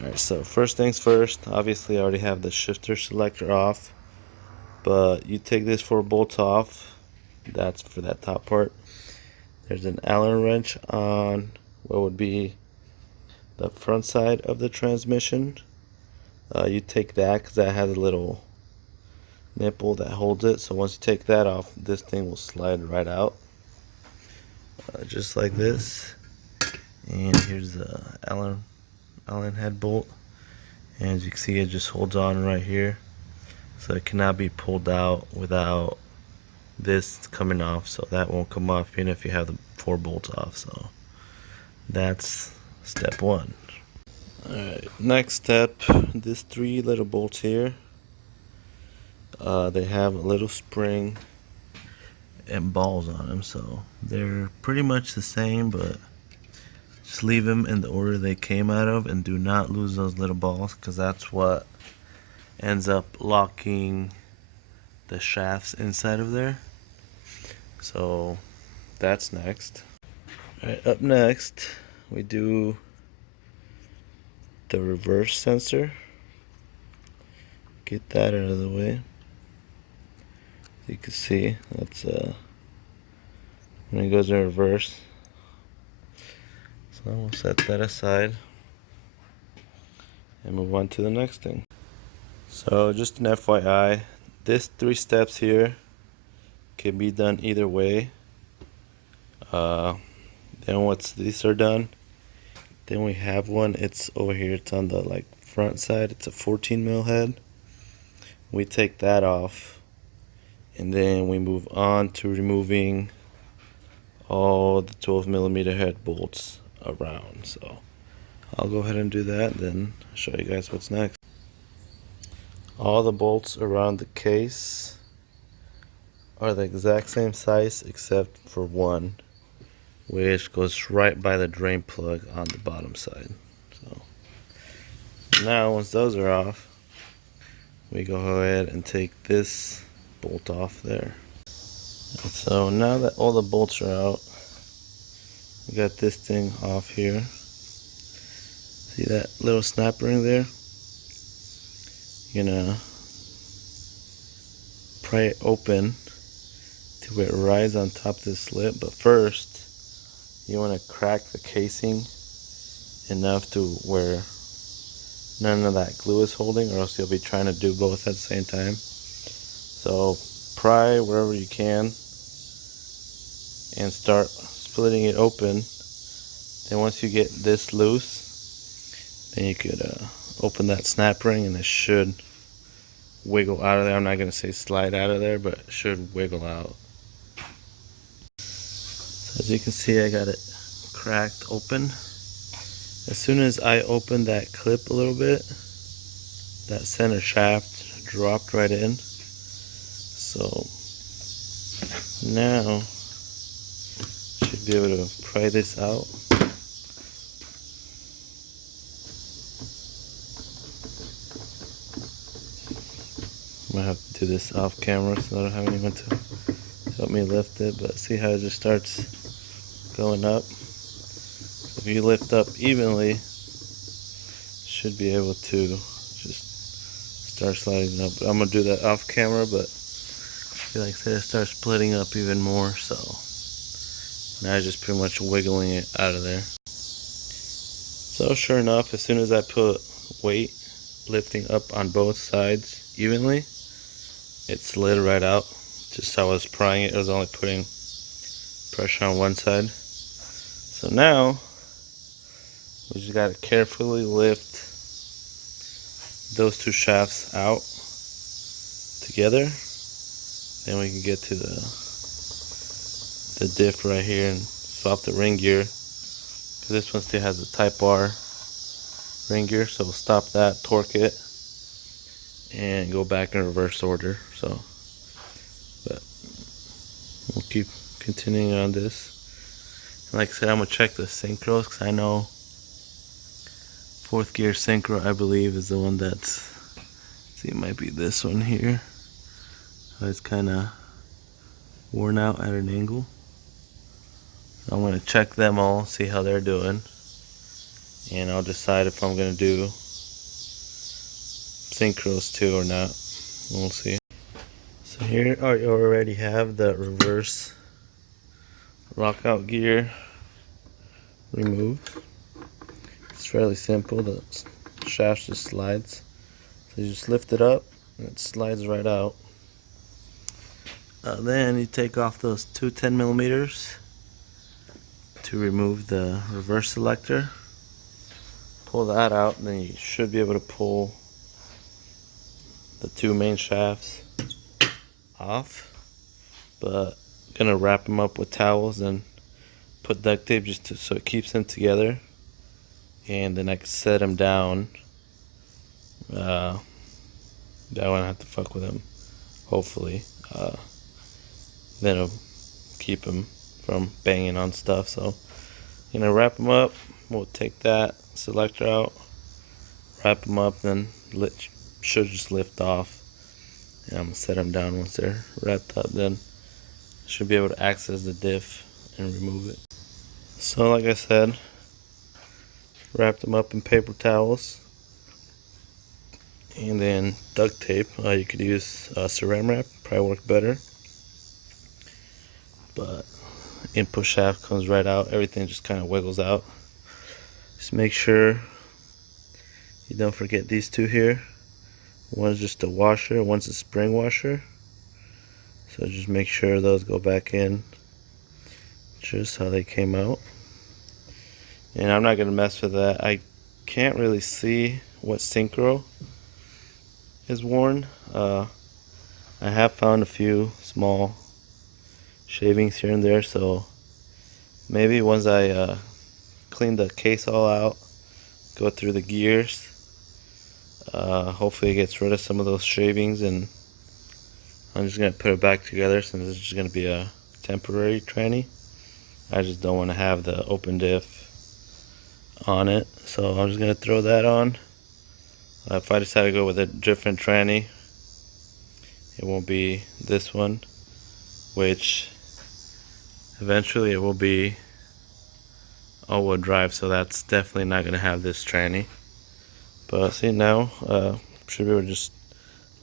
Alright, so first things first, obviously I already have the shifter selector off, but you take this 4 bolts off. That's for that top part. There's an Allen wrench on what would be the front side of the transmission. You take that because that has a little nipple that holds it, so once you take that off, this thing will slide right out, just like this. And here's the Allen head bolt, and as you can see, it just holds on right here, so it cannot be pulled out without this coming off. So that won't come off even if you have the 4 bolts off. So that's step one. Alright, next step, this 3 little bolts here, they have a little spring and balls on them, so they're pretty much the same, but just leave them in the order they came out of and do not lose those little balls, because that's what ends up locking the shafts inside of there. So that's next. Alright, up next we do the reverse sensor. Get that out of the way. You can see that's when it goes in reverse. So we'll set that aside and move on to the next thing. So just an FYI, this 3 steps here can be done either way. Then once these are done, then we have one. It's over here. It's on the front side. It's a 14 mil head. We take that off, and then we move on to removing all the 12 millimeter head bolts around. So I'll go ahead and do that, then I'll show you guys what's next. All the bolts around the case are the exact same size except for one, which goes right by the drain plug on the bottom side. So now once those are off, we go ahead and take this bolt off there. And so now that all the bolts are out, we got this thing off here. See that little snap ring there? You're gonna pry it open to where it rides on top of this lip, but first you want to crack the casing enough to where none of that glue is holding, or else you'll be trying to do both at the same time. So pry wherever you can and start splitting it open. Then once you get this loose, then you could open that snap ring and it should wiggle out of there. I'm not going to say slide out of there, but it should wiggle out. So as you can see, I got it cracked open. As soon as I opened that clip a little bit, that center shaft dropped right in. So now should be able to pry this out. I'm gonna have to do this off camera so I don't have anyone to help me lift it, but see how it just starts going up. If you lift up evenly, should be able to just start sliding up. But I'm gonna do that off camera, but like I said, it starts splitting up even more, so now I'm just pretty much wiggling it out of there. So sure enough, as soon as I put weight lifting up on both sides evenly, it slid right out. Just how I was prying it, it was only putting pressure on one side. So now we just gotta carefully lift those 2 shafts out together. Then we can get to the diff right here and swap the ring gear, because this one still has a Type R ring gear. So we'll stop that, torque it, and go back in reverse order. So, but we'll keep continuing on this. And like I said, I'm gonna check the synchros, because I know 4th gear synchro, I believe, is the one that's, see, it might be this one here. It's kind of worn out at an angle. So I'm going to check them all, see how they're doing, and I'll decide if I'm going to do synchros too or not. We'll see. So here I already have the reverse lockout gear removed. It's fairly simple. The shaft just slides. So you just lift it up and it slides right out. Then you take off those two 10mm to remove the reverse selector. Pull that out, and then you should be able to pull the two main shafts off. But I'm gonna wrap them up with towels and put duct tape just so it keeps them together. And then I can set them down. That one I have to fuck with them, hopefully. Then it'll keep them from banging on stuff. So I'm gonna wrap them up. We'll take that selector out, wrap them up, then should just lift off. And I'm gonna set them down once they're wrapped up. Then should be able to access the diff and remove it. So like I said, wrap them up in paper towels and then duct tape. You could use saran wrap, probably work better. But input shaft comes right out. Everything just kind of wiggles out. Just make sure you don't forget these two here. One's just a washer, one's a spring washer. So just make sure those go back in just how they came out. And I'm not going to mess with that. I can't really see what synchro is worn. I have found a few small shavings here and there, so maybe once I clean the case all out, go through the gears, hopefully it gets rid of some of those shavings, and I'm just going to put it back together since it's just going to be a temporary tranny. I just don't want to have the open diff on it, so I'm just going to throw that on. If I decide to go with a different tranny, it won't be this one, which eventually it will be all-wheel drive, so that's definitely not going to have this tranny. But see, now should be able to just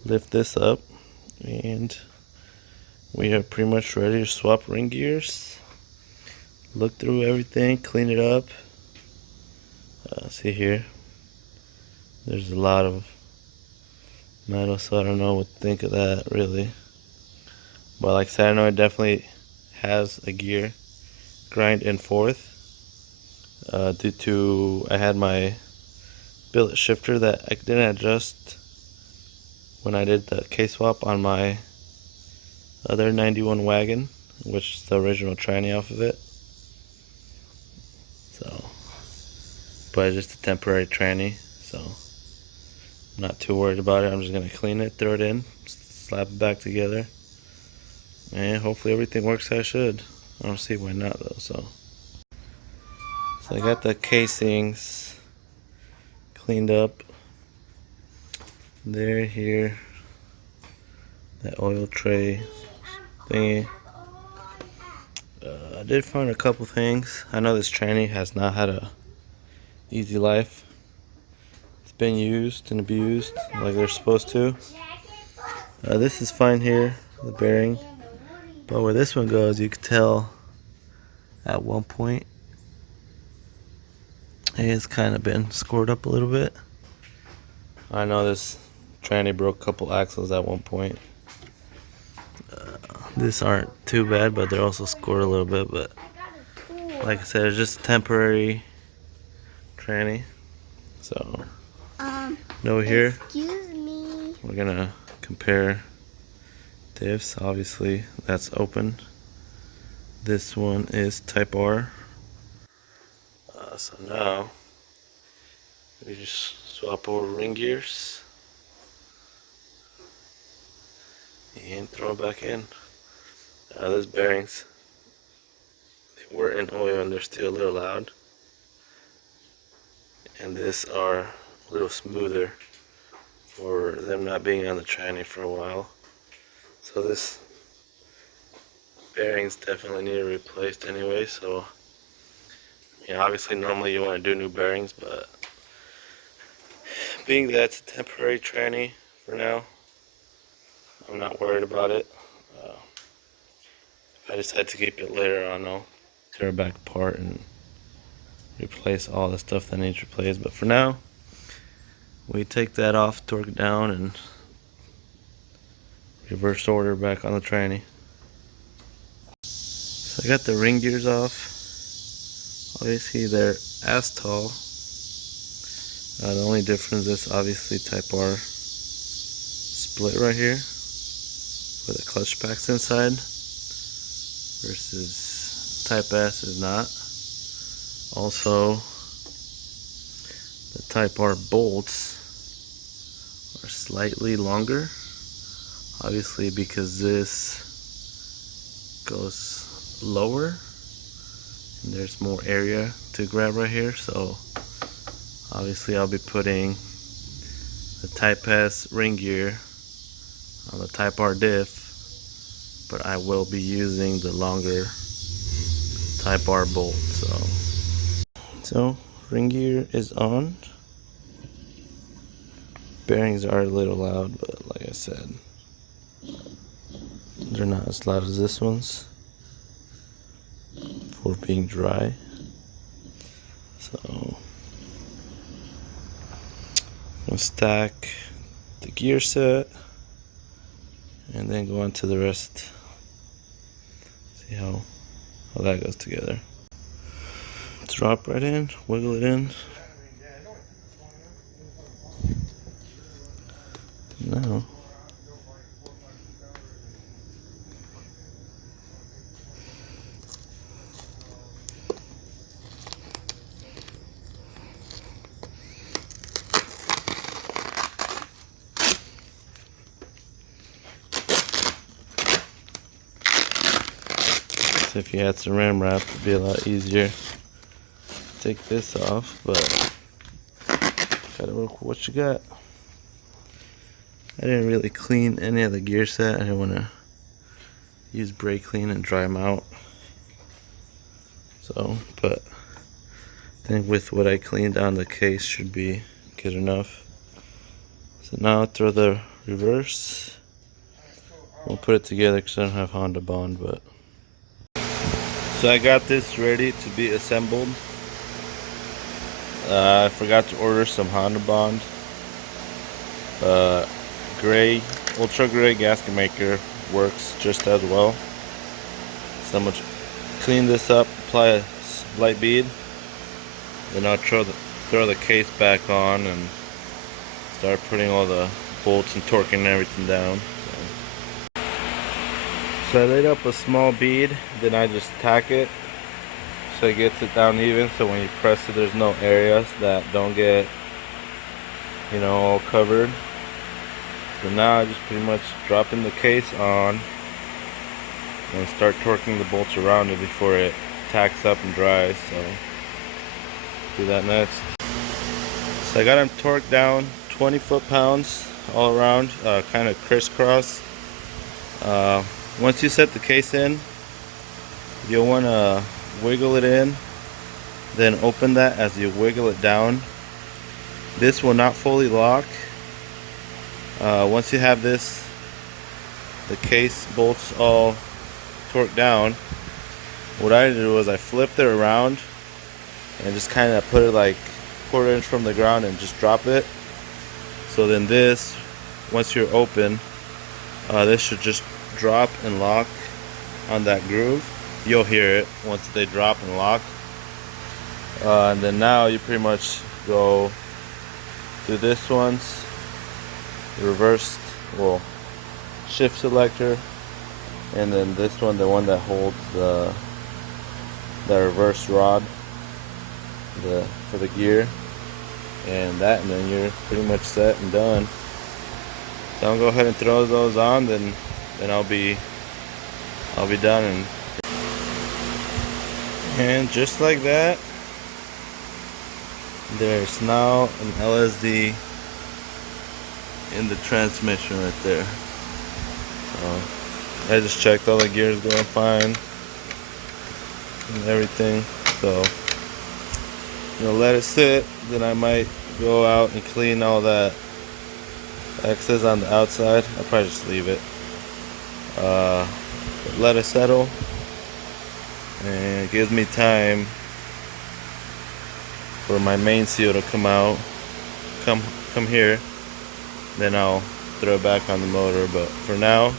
lift this up, and we are pretty much ready to swap ring gears. Look through everything, clean it up. See here, there's a lot of metal, so I don't know what to think of that really. But like I said, I know it definitely has a gear grind in fourth, due to I had my billet shifter that I didn't adjust when I did the K-swap on my other 91 wagon, which is the original tranny off of it. So, but it's just a temporary tranny, so I'm not too worried about it. I'm just gonna clean it, throw it in, slap it back together, and hopefully everything works how it should. I don't see why not though. So I got the casings cleaned up. There, here, that oil tray thingy. I did find a couple things. I know this tranny has not had a easy life. It's been used and abused like they're supposed to. This is fine here, the bearing, but where this one goes, you can tell at one point it's kind of been scored up a little bit. I know this tranny broke a couple axles at one point. These aren't too bad, but they're also scored a little bit. But like I said, it's just a temporary tranny. So over here, excuse me, we're gonna compare diffs. Obviously, that's open. This one is Type R. So now we just swap over ring gears and throw it back in. Those bearings, they were in oil and they're still a little loud. And these are a little smoother for them not being on the tranny for a while. So this bearings definitely need to be replaced anyway. So obviously normally you want to do new bearings, but being that it's a temporary tranny for now, I'm not worried about it. If I decide to keep it later on, I'll tear it back apart and replace all the stuff that needs replaced. But for now, we take that off, torque it down, and reverse order back on the tranny. So I got the ring gears off. Obviously they're as tall. The only difference is obviously Type R split right here with the clutch packs inside versus Type S is not. Also, the Type R bolts are slightly longer, obviously because this goes lower and there's more area to grab right here. So obviously I'll be putting the Type S ring gear on the Type R diff, but I will be using the longer Type R bolt. So ring gear is on. Bearings are a little loud, but like I said, they're not as loud as this one's for being dry. So I'm gonna stack the gear set and then go on to the rest. See how that goes together. Drop right in, wiggle it in. Now if you had some ram wrap, it'd be a lot easier. Take this off, but gotta work with what you got. I didn't really clean any of the gear set. I didn't want to use brake clean and dry them out. So, but I think with what I cleaned on the case should be good enough. So now I'll throw the reverse. We'll put it together because I don't have Honda Bond, but. So I got this ready to be assembled. I forgot to order some Honda Bond. Gray, ultra gray gasket maker works just as well. So I'm gonna clean this up, apply a light bead, then I'll throw the case back on and start putting all the bolts and torquing everything down. So I laid up a small bead, then I just tack it so it gets it down even, so when you press it there's no areas that don't get, you know, all covered. So now I just pretty much dropping the case on and start torquing the bolts around it before it tacks up and dries. So do that next. So I got them torqued down 20 foot-pounds all around, kind of crisscross. Once you set the case in, you'll want to wiggle it in, then open that as you wiggle it down. This will not fully lock. Once you have this, the case bolts all torqued down, what I did was I flipped it around and just kind of put it like 1/4 inch from the ground and just drop it. So then this, once you're open, this should just drop and lock on that groove. You'll hear it once they drop and lock. And then now you pretty much go through this one's reversed, well, shift selector, and then this one, the one that holds the reverse rod for the gear, and then you're pretty much set and done. So I'll go ahead and throw those on, then I'll be done, and just like that, there's now an LSD in the transmission right there. So I just checked all the gears going fine and everything. So let it sit. Then I might go out and clean all that excess on the outside. I'll probably just leave it. Let it settle, and it gives me time for my main seal to come out, come here. Then I'll throw it back on the motor. But for now,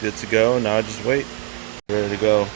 good to go. Now I just wait. Ready to go.